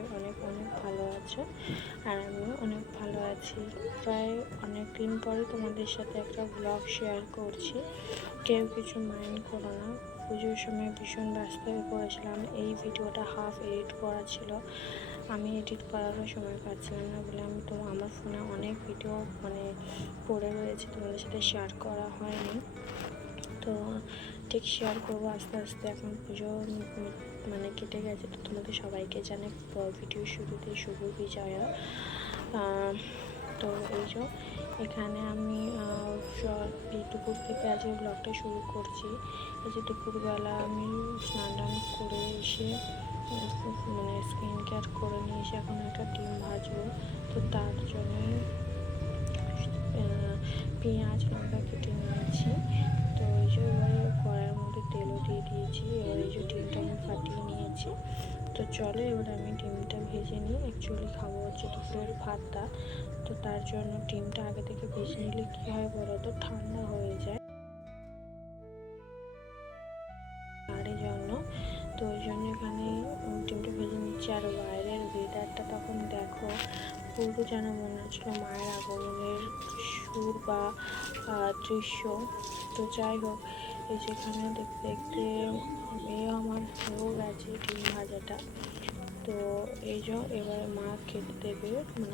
সবাই অনেক অনেক ভালো আছো, আর আমিও অনেক ভালো আছি। প্রায় অনেক দিন পরে তোমাদের সাথে একটা ব্লগ শেয়ার করছি, কেউ কিছু মাইন্ড করো না। পুজোর সময় ভীষণ ব্যস্ত হয়ে পড়েছিলাম, এই ভিডিওটা হাফ এডিট করা ছিল, আমি এডিট করারও সময় পাচ্ছিলাম না বলে আমি আমার ফোনে অনেক ভিডিও পড়ে রয়েছে, তোমাদের সাথে শেয়ার করা হয়নি। তো ঠিক শেয়ার করবো আস্তে আস্তে। এখন পুজো কেটে গেছে, তো তোমাদের সবাইকে জানে ভিডিও শুরুতে শুভ বিজয়া। তো এই যে এখানে আমি দুপুর থেকে আজকে ব্লগটা শুরু করছি। এই যে দুপুরবেলা আমি স্নান টান করে এসে স্কিন কেয়ার করে নিয়ে এসে এখন একটা ডিম ভাজবো। তো তার জন্য পেঁয়াজ লঙ্কা কেটে নিয়েছি। তো এই যে এবারে কড়াইয়ের মধ্যে তেলও দিয়ে দিয়েছি। এবার এই যে ডিমটা আমি ফাটিয়ে নিয়েছি। তো চলো এবার আমি ডিমটা ভেজে নিই। অ্যাকচুয়ালি খাবো হচ্ছে দুপুরের ভাতটা, তো তার জন্য ডিমটা আগে থেকে ভেজে নিলে কী হয় বলো তো, ঠান্ডা হয়ে যায় আর এই জন্য। তো ওই জন্য এখানে ডিমটা ভেজে নিচ্ছি। আর বাইরের ওয়েদারটা তখন দেখো, পুরো যেন মনে হচ্ছিলো মায়ের আগমনের সুর বা দৃশ্য। তো যাই হোক, এই যেখানে দেখতে দেখতে আমার হয়েও গেছে ডিম ভাজাটা। তো এই যে এবারে মা খেতে দেবে,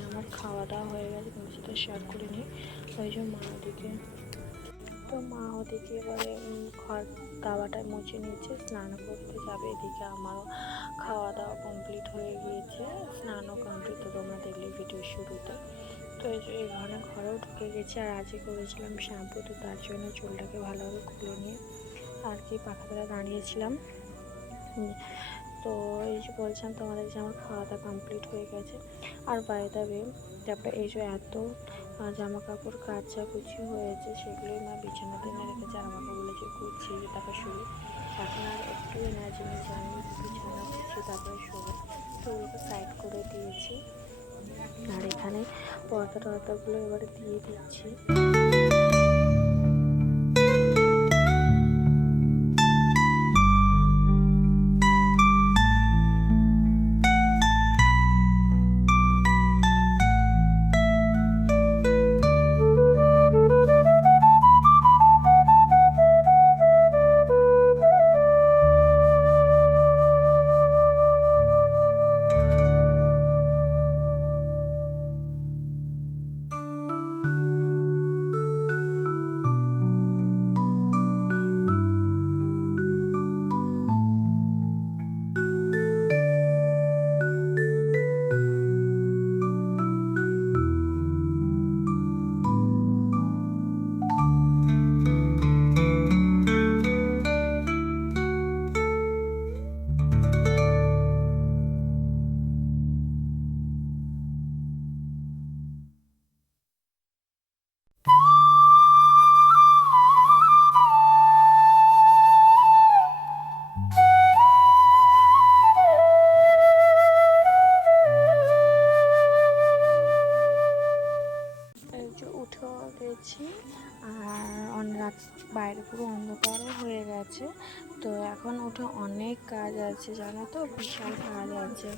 আমার খাওয়া দাওয়া হয়ে গেছে, তোমার সাথে শেয়ার করে নিই। ওই যে মা ওদিকে এবারে ঘর দাওয়াটা মুছে নিচ্ছে, স্নান করতে যাবে। এদিকে আমারও খাওয়া দাওয়া কমপ্লিট হয়ে গিয়েছে, স্নানও কমপ্লিট, তো তোমরা দেখলে ভিডিও শুরুতে। তো এই যে ঘরেও ঢুকে গেছি। আর আজকে করেছিলাম শ্যাম্পু, তো তার জন্য চুলটাকে ভালোভাবে খুলে নিয়ে আর কি পাখা তলা দাঁড়িয়েছিলাম। তো এই যে বলছিলাম তোমাদের যে আমার খাওয়া দাওয়া কমপ্লিট হয়ে গেছে। আর বাইরে তারপরে এই যে এত জামা কাপড় কাচাকুচি হয়েছে, সেগুলোই মা বিছানাতে এনে রেখেছে। আর আমাকে বলেছে গুছিয়ে তারপর শুরু। এখন আর একটু এনার্জি নেই যে আমি বিছানা গুছিয়ে তারপরে শুরু। তো ওগুলোকে সাইড করে দিয়েছি। আর এখানে পর্দাগুলো এবারে দিয়ে দিচ্ছি। আর রাত বাইরে পুরো অন্ধকারও হয়ে গেছে। তো এখন উঠে অনেক কাজ আছে, জানো তো, বিশাল কাজ আছে।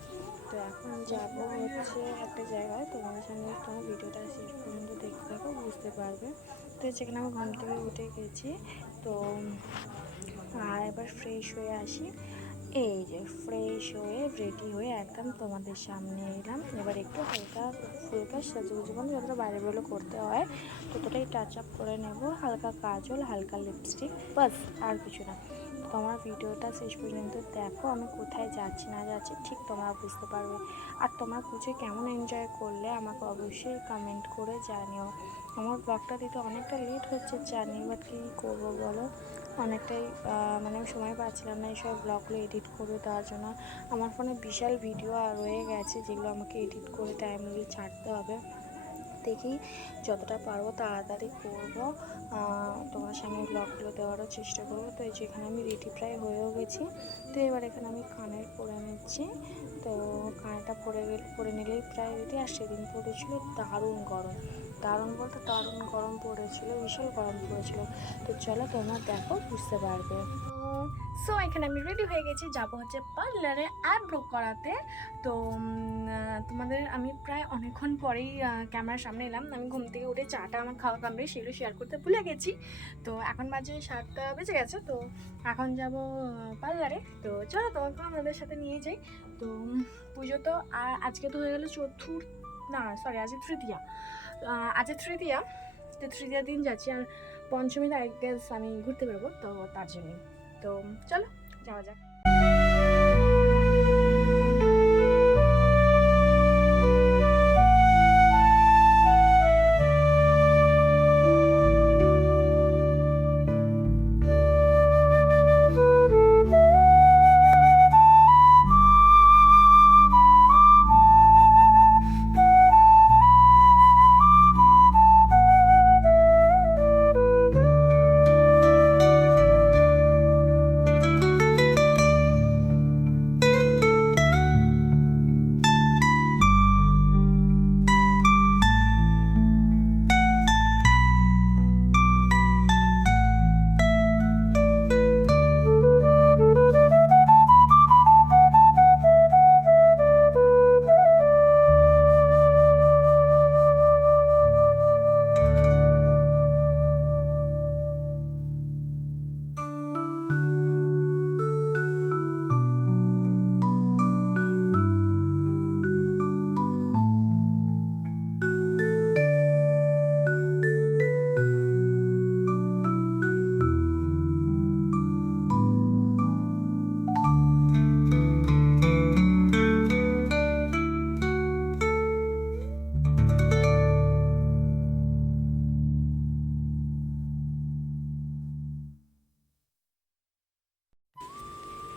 তো এখন যাবো হচ্ছে একটা জায়গায়, তোমাদের সঙ্গে তোমার ভিডিওটা শেষ পর্যন্ত দেখতে থাকো, বুঝতে পারবে। তো যেখানে আমি ঘুম থেকে উঠে গেছি। তো আর এবার ফ্রেশ হয়ে আসি। এই যে ফ্রেশ হয়ে রেডি হয়ে একদম তোমাদের সামনে এলাম। এবার একটু হালকা ফুলকা সাজুগুজু যতটা বাইরে বেরোলে করতে হয় ততটাই টাচ আপ করে নেব, হালকা কাজল, হালকা লিপস্টিক, বাস, আর কিছু না। তোমার ভিডিওটা শেষ পর্যন্ত দেখো, আমি কোথায় যাচ্ছি না যাচ্ছি ঠিক তোমরা বুঝতে পারবে। আর তোমার পুজো কেমন এনজয় করলে আমাকে অবশ্যই কমেন্ট করে জানিও। আমার ব্লগটা দিতে অনেকটা লেট হচ্ছে জানি, বাট কী করবো বলো, অনেকটাই আমি সময় পাচ্ছিলাম না এইসব ব্লগগুলো এডিট করে দেওয়ার জন্য। আমার ফোনে বিশাল ভিডিও রয়ে গেছে, যেগুলো আমাকে এডিট করে টাইমলি ছাড়তে হবে। দেখি যতটা পারবো তাড়াতাড়ি করবো, তোমার সামনে ব্লগগুলো দেওয়ারও চেষ্টা করবো। তো এই যে এখানে আমি রেডি প্রায় হয়েও গেছি। তো এবার এখানে আমি কানের পরে নিচ্ছি। তো কানেরটা পরে নিলেই প্রায় রেডি। আর সেদিন পড়েছিল দারুণ বলতে দারুণ গরম পড়েছিল, বিশাল গরম পড়েছিল। তো চলো তোমরা দেখো, বুঝতে পারবে। সো এখানে আমি রেডি হয়ে গেছি, যাবো হচ্ছে পার্লারে আইব্রো করাতে। তো তোমাদের আমি প্রায় অনেকক্ষণ পরেই ক্যামেরার সামনে এলাম। আমি ঘুম থেকে উঠে চাটা আমার খাওয়া কমপ্লিট, সেগুলো শেয়ার করতে ভুলে গেছি। তো এখন বাজে 7টা বেজে গেছে, তো এখন যাব পার্লারে। তো চলো তোমাকে আমাদের সাথে নিয়ে যাই। তো পুজো তো আর আজকে তো হয়ে গেলো আজকে তৃতীয়া। আজকে তৃতীয়া, তো তৃতীয় দিন যাচ্ছি, আর পঞ্চমীতে আই গেস আমি ঘুরতে বেরোবো, তো তার জন্যই। তো চলো যাওয়া যাক।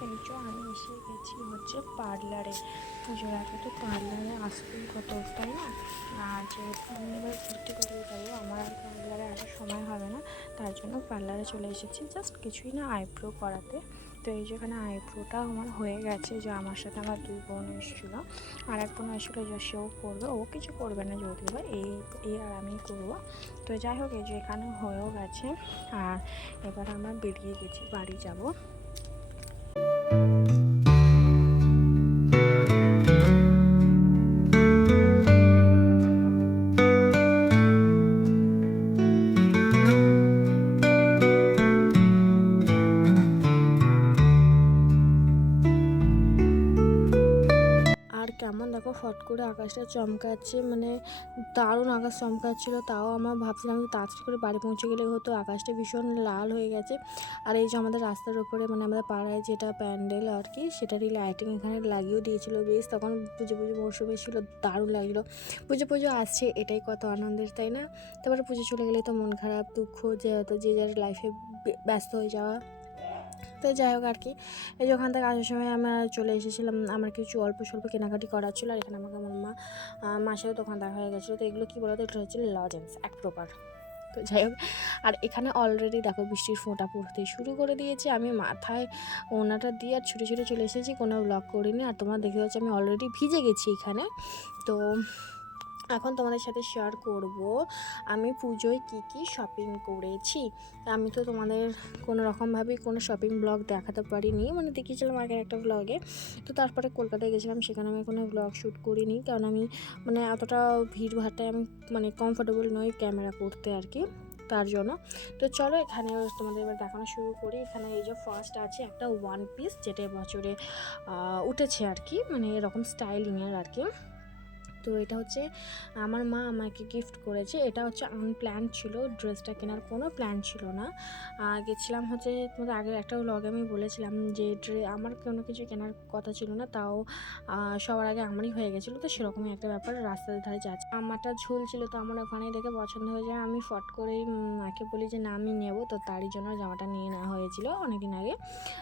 এই যে আমি এসে গেছি হচ্ছে পার্লারে। পুজোর আগে তো পার্লারে আসতেই কত, তাই না? আর যেহেতু আমি এবার ঘুরতে বেরিয়ে যাবো, আমার আর পার্লারে আসার সময় হবে না, তার জন্য পার্লারে চলে এসেছি জাস্ট কিছুই না, আইব্রো করাতে। তো এই যেখানে আইব্রোটা আমার হয়ে গেছে, যে আমার সাথে আমার 2 বোন এসেছিলো, আর এক বোন এসেছিলো, যে সেও করবে, ও কিছু করবে না যদিও, এই আর আমি করবো। তো যাই হোক, এই যে এখানে হয়েও গেছে, আর এবার আমরা বেরিয়ে গেছি, বাড়ি যাব। কেমন দেখো, ফট করে আকাশটা চমকাচ্ছে, মানে দারুণ আকাশ চমকাচ্ছিলো। তাও আমরা ভাবছিলাম যে তাড়াতাড়ি করে বাড়ি পৌঁছে গেলে হতো, আকাশটা ভীষণ লাল হয়ে গেছে। আর এই যে আমাদের রাস্তার উপরে, মানে আমাদের পাড়ায় যেটা প্যান্ডেল আর কি, সেটারই লাইটিং এখানে লাগিয়েও দিয়েছিলো বেশ। তখন পুজো মরশুমে ছিল, দারুণ লাগলো। পুজো আসছে, এটাই কত আনন্দের, তাই না? তারপরে পুজো চলে গেলে তো মন খারাপ, দুঃখ, যেহেতু যে যার লাইফে ব্যস্ত হয়ে যাওয়া। তো যাই হোক আর কি, এই যে ওখান থেকে আসার সময় আমরা চলে এসেছিলাম, আমার কিছু অল্প স্বল্প কেনাকাটি করার ছিল। আর এখানে আমাকে আমার মার সাথে দোকানদার হয়ে গেছিলো। তো এগুলো কী বলতো, এটা হচ্ছে লজেন্স এক প্রকার। তো যাই হোক, আর এখানে অলরেডি দেখো বৃষ্টির ফোঁটা পড়তে শুরু করে দিয়েছে। আমি মাথায় ওনাটা দিয়ে আর ছুটে ছুটে চলে এসেছি, কোনো ব্লগ করিনি। আর তোমরা দেখতে পাচ্ছ আমি অলরেডি ভিজে গেছি এখানে। তো এখন তোমাদের সাথে শেয়ার করব আমি পুজোয় কি শপিং করেছি। আমি তো তোমাদের কোনো রকমভাবেই কোনো শপিং ব্লগ দেখাতে পারিনি, মানে দেখিয়েছিলাম আগের একটা ব্লগে। তো তারপরে কলকাতায় গেছিলাম, সেখানে আমি কোনো ব্লগ শ্যুট করিনি, কারণ আমি মানে এতটা ভিড় ভাট্টায় আমি মানে কমফোর্টেবল নই ক্যামেরা করতে আর কি, তার জন্য। তো চলো এখানে তোমাদের এবার দেখানো শুরু করি। এখানে এই যে ফার্স্ট আছে একটা 1 পিস, যেটা বছরে উঠেছে আর কি, মানে এরকম স্টাইলিংয়ের আর কি। তো এটা হচ্ছে আমার মা আমাকে গিফট করেছে। এটা হচ্ছে আনপ্ল্যান ছিল, ড্রেসটা কেনার কোনো প্ল্যান ছিল না। গেছিলাম হচ্ছে, তোমাদের আগের একটা ব্লগে আমি বলেছিলাম যে আমার কোনো কিছু কেনার কথা ছিল না, তাও সবার আগে আমারই হয়ে গেছিলো। তো সেরকমই একটা ব্যাপার, রাস্তার ধারে যাচ্ছে, আমারটা ঝুল ছিল, তো আমার ওখানে দেখে পছন্দ হয়ে যায়। আমি ফট করেই মাকে বলি যে না আমি নেবো, তো তারই জন্য জামাটা নিয়ে নেওয়া হয়েছিল অনেকদিন আগে।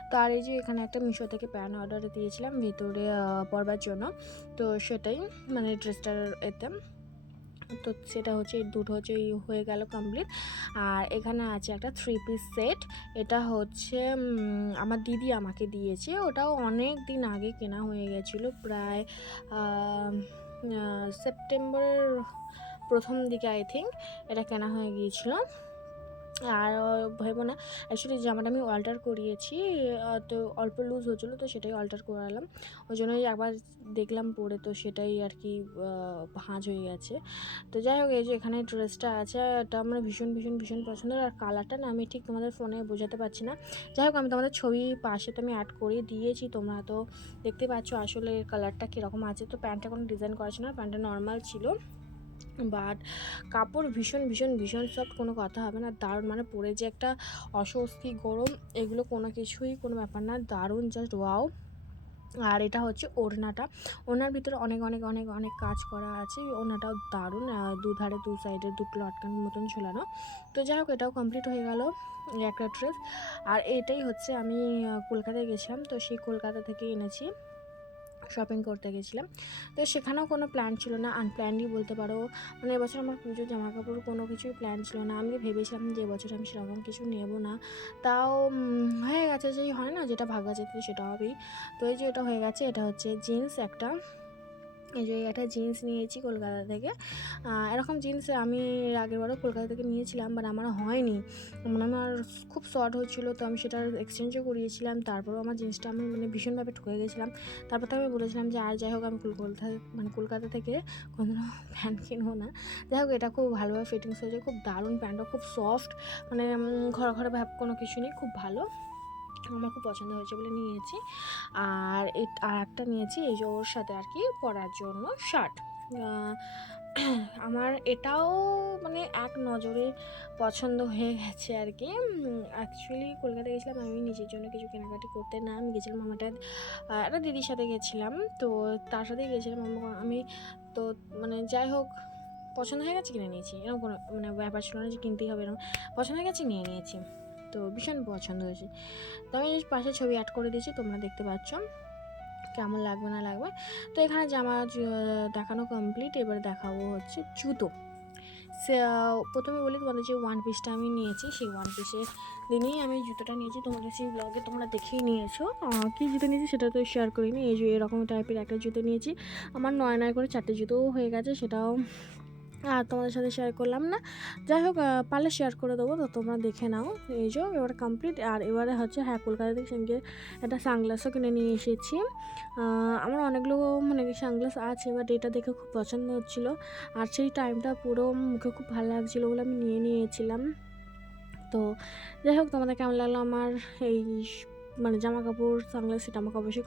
তো আর এই যে এখানে একটা মিশো থেকে প্যান্ট অর্ডার দিয়েছিলাম ভিতরে পরবার জন্য, তো সেটাই মানে ড্রেসটার এতে। তো সেটা হচ্ছে এই দুটো হচ্ছে হয়ে গেল কমপ্লিট। আর এখানে আছে একটা 3 পিস সেট, এটা হচ্ছে আমার দিদি আমাকে দিয়েছে। ওটাও অনেক দিন আগে কেনা হয়ে গেছিলো, প্রায় সেপ্টেম্বরের প্রথম দিকে আই থিঙ্ক এটা কেনা হয়ে গিয়েছিলো। আর ভেবো না, অ্যাকচুয়ালি জামাটা আমি অল্টার করিয়েছি, তো অল্প লুজ হচ্ছিলো, তো সেটাই অল্টার করালাম। ওই জন্যই একবার দেখলাম পরে, তো সেটাই আর কি ভাঁজ হয়ে গেছে। তো যাই হোক, এই যে এখানে ড্রেসটা আছে, এটা আমার ভীষণ ভীষণ ভীষণ পছন্দের। আর কালারটা না আমি ঠিক তোমাদের ফোনে বোঝাতে পারছি না। যাই হোক, আমি তোমাদের ছবি পাশে তো আমি অ্যাড করে দিয়েছি, তোমরা তো দেখতে পাচ্ছ আসলে এর কালারটা কীরকম আছে। তো প্যান্টটা কোনো ডিজাইন করা ছিল না, প্যান্টটা নর্মাল ছিল, বাট কাপড় ভীষণ ভীষণ ভীষণ সফট, কোনো কথা হবে না, দারুণ। মানে পরে যে একটা অস্বস্তি, গরম, এগুলো কোনো কিছুই কোনো ব্যাপার না, দারুণ, জাস্ট ওয়াও। আর এটা হচ্ছে ওড়নাটা, ওড়নার ভিতরে অনেক অনেক অনেক অনেক কাজ করা আছে, ওড়নাটাও দারুণ, দুধারে দু সাইডে দুটো লটকানোর মতন ঝোলানো। তো যাই হোক, এটাও কমপ্লিট হয়ে গেল একটা ড্রেস। আর এটাই হচ্ছে আমি কলকাতায় গেছিলাম, তো সেই কলকাতা থেকে এনেছি, শপিং করতে গেছিলাম। তো সেখানেও কোনো প্ল্যান ছিল না, আনপ্ল্যান্ডই বলতে পারো। মানে এবছর আমার পুজোর জামা কাপড় কোনো কিছুই প্ল্যান ছিল না। আমি ভেবেছিলাম যে এবছর আমি সেরকম কিছু নেব না, তাও হয়ে গেছে, যেই হয় না, যেটা ভাগ্যে যেতে সেটা হবেই। তো এই যে এটা হয়ে গেছে, এটা হচ্ছে জিন্স একটা, এই যে একটা জিন্স নিয়েছি কলকাতা থেকে। এরকম জিন্স আমি এর আগেরবারও কলকাতা থেকে নিয়েছিলাম, বাট আমার হয়নি, মানে আমার খুব শর্ট হচ্ছিলো, তো আমি সেটার এক্সচেঞ্জও করিয়েছিলাম। তারপরেও আমার জিন্সটা আমি মানে ভীষণভাবে ঠকে গেছিলাম। তারপর তো আমি বলেছিলাম যে আর যাই হোক, আমি কলকাতা থেকে কোনো প্যান্ট কিনবো না। যাই হোক, এটা খুব ভালোভাবে ফিটিংস হয়েছে, খুব দারুণ, প্যান্টটা খুব সফট, মানে ঘরে ঘরে ভাব কোনো কিছু নেই, খুব ভালো, আমার খুব পছন্দ হয়েছে বলে নিয়েছি। আর একটা নিয়েছি এই যে ওর সাথে আর কি পরার জন্য শার্ট। আমার এটাও মানে এক নজরে পছন্দ হয়ে গেছে আর কি। অ্যাকচুয়ালি কলকাতা গেছিলাম আমি নিজের জন্য কিছু কেনাকাটি করতে, না আমি গেছিলাম আমার একটা দিদির সাথে গেছিলাম, তো তার সাথেই গেছিলাম আমি। তো মানে যাই হোক, পছন্দ হয়ে গেছে, কিনে নিয়েছি, এরকম কোনো মানে ব্যাপার ছিল না যে কিনতেই হবে, এরকম পছন্দ হয়ে গেছে, নিয়ে নিয়েছি, তো ভীষণ পছন্দ হয়েছে। তো আমি পাশে ছবি অ্যাড করে দিয়েছি, তোমরা দেখতে পাচ্ছ কেমন লাগবে না লাগবে। তো এখানে জামা দেখানো কমপ্লিট, এবারে দেখাবো হচ্ছে জুতো। প্রথমে বলি তোমাদের যে ওয়ান পিসটা আমি নিয়েছি, সেই ওয়ান পিসের দিনেই আমি জুতোটা নিয়েছি, তোমাদের সেই ব্লগে তোমরা দেখেই নিয়েছো। কী জুতো নিয়েছি সেটা তো শেয়ার করিনি। এই যে এরকম টাইপের একটা জুতো নিয়েছি, আমার 9 করে 4টে জুতোও হয়ে গেছে, সেটাও আর তোমাদের সাথে শেয়ার করলাম না। যাই হোক, পারলে শেয়ার করে দেবো, তো তোমরা দেখে নাও। এই যে এবার কমপ্লিট। আর এবারে হচ্ছে কলকাতা থেকে সেদিনকে একটা সানগ্লাসও কিনে নিয়ে এসেছি। আমার অনেকগুলো মানে সানগ্লাস আছে, বাট এটা দেখে খুব পছন্দ হচ্ছিলো, আর সেই টাইমটা পুরো মুখে খুব ভালো লাগছিলো বলে আমি নিয়ে নিয়েছিলাম। তো যাই হোক, তোমাদের কেমন লাগলো আমার এই মানে জামা কাপড় সানগ্লাস, সেটা আমাকে অবশ্যই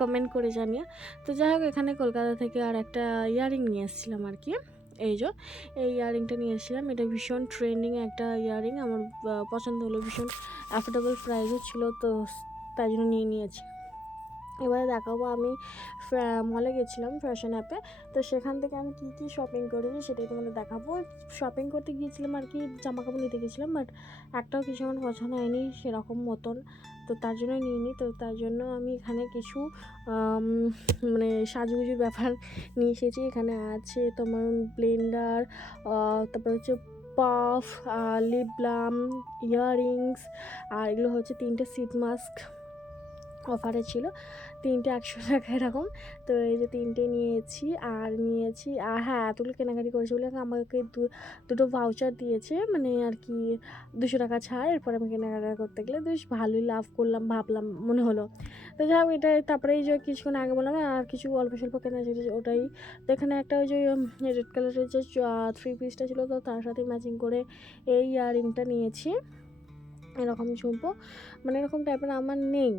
কমেন্ট করে জানিয়ে। তো যাই হোক, এখানে কলকাতা থেকে আর একটা ইয়াররিং নিয়ে এসেছিলাম আর কি। এই ইয়াররিংটা নিয়ে এসেছিলাম, এটা ভীষণ ট্রেন্ডিং একটা ইয়াররিং, আমার পছন্দ হলো, ভীষণ অ্যাফোর্ডেবল প্রাইসও ছিল, তো তাই জন্য নিয়ে নিয়েছি। এবারে দেখাবো, আমি মলে গেছিলাম ফ্যাশন অ্যাপে, তো সেখান থেকে আমি কী কী শপিং করেছি সেটাই তোমাদের দেখাবো। শপিং করতে গিয়েছিলাম আর কি, জামা কাপড় নিতে গেছিলাম, বাট একটাও কিছু আমার পছন্দ হয়নি সেরকম মতন, তো তার জন্যই নিইনি। তো তার জন্য আমি এখানে কিছু মানে সাজুগুজুর ব্যাপার নিয়ে এসেছি। এখানে আছে তোমার ব্লেন্ডার, তারপর হচ্ছে পাফ, লিপ বাম, ইয়াররিংস, আর এগুলো হচ্ছে 3টে সিট মাস্ক, অফারে ছিল 3টে 100 টাকা এরকম। তো এই যে 3টে নিয়েছি, আর এতগুলো কেনাকাটি করেছি বলে আমাকে দুটো ভাউচার দিয়েছে, মানে আর কি 200 টাকা ছাড়। এরপর আমি কেনাকাটা করতে গেলে বেশ ভালোই লাভ করলাম ভাবলাম, মনে হলো। তো যাই হোক, এটা তারপরে এই যে কিছুক্ষণ আগে বললাম আর কিছু অল্প স্বল্প কেনা ছিল, ওটাই। তো এখানে একটা ওই যে রেড কালারের যে 3 পিসটা ছিল, তো তার সাথে ম্যাচিং করে এই ইয়াররিংটা নিয়েছি। এরকম ঝুমকো মানে এরকম টাইপের আমার নেই,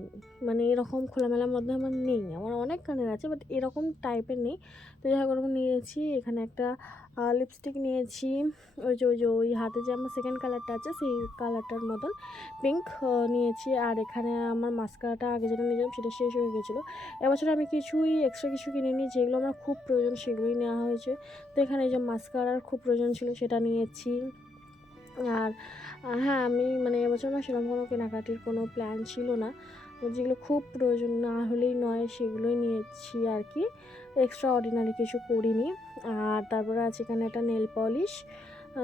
মানে এরকম খোলামেলার মধ্যে আমার নেই, আমার অনেক কানের আছে, বাট এরকম টাইপের নেই। তো যাই হোক, ওরকম নিয়েছি। এখানে একটা লিপস্টিক নিয়েছি, ওই হাতে যে আমার সেকেন্ড কালারটা আছে সেই কালারটার মতন পিঙ্ক নিয়েছি। আর এখানে আমার মাস্কারাটা আগে যেটা নিয়েছিলাম সেটা শেষ হয়ে গেছিলো। এবছর আমি কিছুই এক্সট্রা কিছু কিনিনি, যেগুলো আমার খুব প্রয়োজন সেগুলোই নেওয়া হয়েছে। তো এখানে এই যে মাস্কারার খুব প্রয়োজন ছিল, সেটা নিয়েছি। আর আমি মানে এবছর না সেরকম কোনো কেনাকাটির কোনো প্ল্যান ছিল না, যেগুলো খুব প্রয়োজন না হলেই নয় সেগুলোই নিয়েছি আর কি, এক্সট্রা অর্ডিনারি কিছু করিনি। আর তারপরে আছে এখানে একটা নেল পলিশ,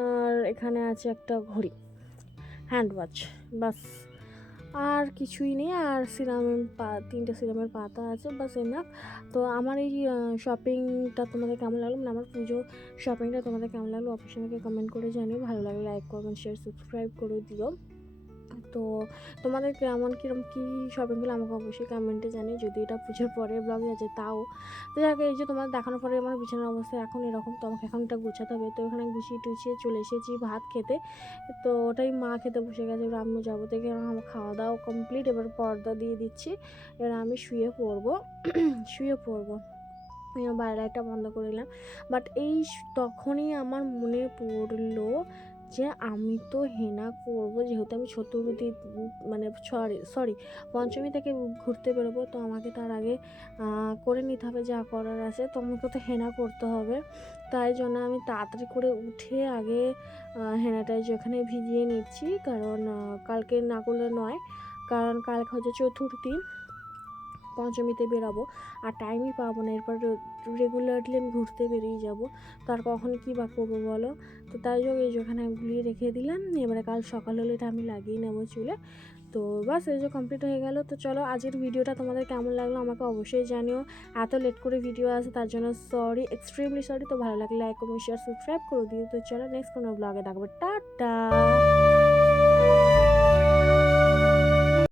আর এখানে আছে একটা ঘড়ি, হ্যান্ড ওয়াচ, বাস। আর কিছুই নেই। আর সিরামের 3টে সিরামের পাতা আছে, বাস এনাফ। তো আমার এই শপিংটা তোমাদের কেমন লাগলো, মানে আমার পুজো শপিংটা তোমাদের কেমন লাগলো অবশ্যই আমাকে কমেন্ট করে জানিও। ভালো লাগলে লাইক করবেন, শেয়ার, সাবস্ক্রাইব করে দিও। তো তোমাদের কেমন কীরকম কী শপিংগুলো আমাকে অবশ্যই কমেন্টে জানিও, যদি এটা পুজোর পরে ব্লগে আছে তাও। তো যাক, এই যে তোমার দেখানোর পরে আমার বিছানার অবস্থা এখন এরকম, তো আমাকে এখন এটা গোছাতে হবে। তো এখানে গুছিয়ে টুছিয়ে চলে এসেছি ভাত খেতে। তো ওটাই মা খেতে বসে গেছে, এবার আমিও যাবো। তো এখানে আমার খাওয়া দাওয়া কমপ্লিট, এবার পর্দা দিয়ে দিচ্ছি, এবার আমি শুয়ে পড়বো। শুয়ে পড়বো বাইরে লাইটটা বন্ধ করে দিলাম। বাট তখনই আমার মনে পড়লো যে আমি তো হেনা করবো, যেহেতু আমি চতুর্থী মানে সরি পঞ্চমী থেকে ঘুরতে বেরোবো, তো আমাকে তার আগে করে নিতে হবে যা করার আছে। তো আমাকে তো হেনা করতে হবে, তাই জন্য আমি তাড়াতাড়ি করে উঠে আগে হেনাটাই যেখানে ভিজিয়ে নিচ্ছি, কারণ কালকে না করলে নয়, কারণ কালকে হচ্ছে চতুর্থী, পঞ্চমীতে বেরাবো আর টাইমই পাবো না। এরপর রেগুলারলি আমি ঘুরতে বেরিয়ে যাবো, তার কখন কী বা করবো বলো। তো তাই জন্য এই যেখানে গুলিয়ে রেখে দিলাম, এবারে কাল সকাল হলে এটা আমি লাগিয়ে নেবো চুলে। তো বাস এই যে কমপ্লিট হয়ে গেল। তো চলো, আজকের ভিডিওটা তোমাদের কেমন লাগলো আমাকে অবশ্যই জানিও। এত লেট করে ভিডিও আসে তার জন্য সরি, এক্সট্রিমলি সরি। তো ভালো লাগলে লাইক কমেন্ট শেয়ার সাবস্ক্রাইব করে দিও। তো চলো নেক্সট কোনো ব্লগে দেখবো, টাটা।